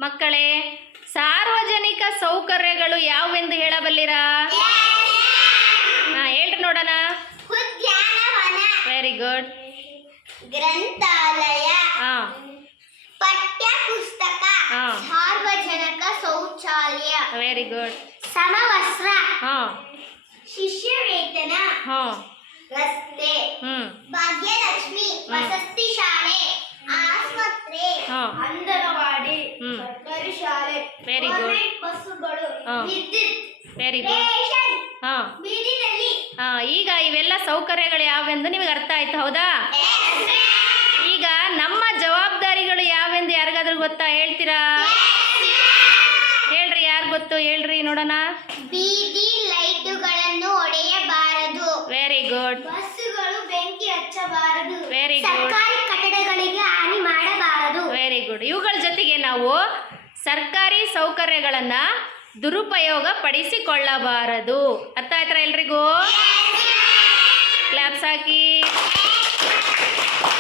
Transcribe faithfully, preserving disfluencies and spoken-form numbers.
ಮಕ್ಕಳೇ, ಸಾರ್ವಜನಿಕ ಸೌಕರ್ಯಗಳು ಯಾವೆಂದು ಹೇಳಬಲ್ಲಿರಾ? ಹಾ, ಹೇಳ್ರಿ ನೋಡೋಣ. ಉದ್ಯಾನವನ, ವೆರಿ ಗುಡ್. ಗ್ರಂಥಾಲಯ, ಹಾ, ಪಠ್ಯ ಪುಸ್ತಕ, ಹಾ. ಸಾರ್ವಜನಿಕ ಶೌಚಾಲಯ, ವೆರಿ ಗುಡ್. ಸಮವಸ್ತ್ರ, ಹಾ, ಶಿಷ್ಯ ವೇತನ, ಹಾ, ರಸ್ತೆ, ಹ್ಮ್, ಭಾಗ್ಯಲಕ್ಷ್ಮಿ, ವಸತಿ ಶಾಲೆ, ಆಸ್ಪತ್ರೆ, ಹಾ. ಅಂಗನವಾಡಿ, ಹ್ಮ್. ಸರ್ಕಾರಿ ಶಾಲೆ, Very good. ಗವರ್ನಮೆಂಟ್ ಬಸ್ಸುಗಳು, ಹಾ. ವಿದ್ಯುತ್, ವೆರಿ ಗುಡ್. ರೇಷನ್, ಹಾ, ಬೀದಿನಲ್ಲಿ. ಹಾ. ಈಗ ಇವೆಲ್ಲ ಸೌಕರ್ಯಗಳು ಯಾವೆಂದು ನಿಮಗೆ ಅರ್ಥ ಆಯ್ತು, ಹೌದಾ? ಈಗ ನಮ್ಮ ಜವಾಬ್ದಾರಿಗಳು ಯಾವೆಂದು ಯಾರಿಗಾದ್ರೂ ಗೊತ್ತಾ? ಹೇಳ್ತೀರಾ? ಹೇಳ್ರಿ, ಯಾರು ಗೊತ್ತು ಹೇಳ್ರಿ ನೋಡೋಣ. ಬೀದಿ ಲೈಟುಗಳನ್ನು ಹೊಡೆಯಬಾರದು. Very good. ಬಸ್ಸುಗಳು ಬೆಂಕಿ ಹಚ್ಚಬಾರದು. Very good. ಸರ್ಕಾರಿ ಕಟ್ಟಡಗಳಿಗೆ ಹಾನಿ ಮಾಡಬಾರದು. Very good. ಇವುಗಳ ಜೊತೆಗೆ ನಾವು ಸರ್ಕಾರಿ ಸೌಕರ್ಯಗಳನ್ನ ದುರುಪಯೋಗ ಪಡಿಸಿಕೊಳ್ಳಬಾರದು. ಅರ್ಥ ಆಯ್ತಾ ಎಲ್ರಿಗೂ? ಕ್ಲಾಪ್ಸ್ ಹಾಕಿ.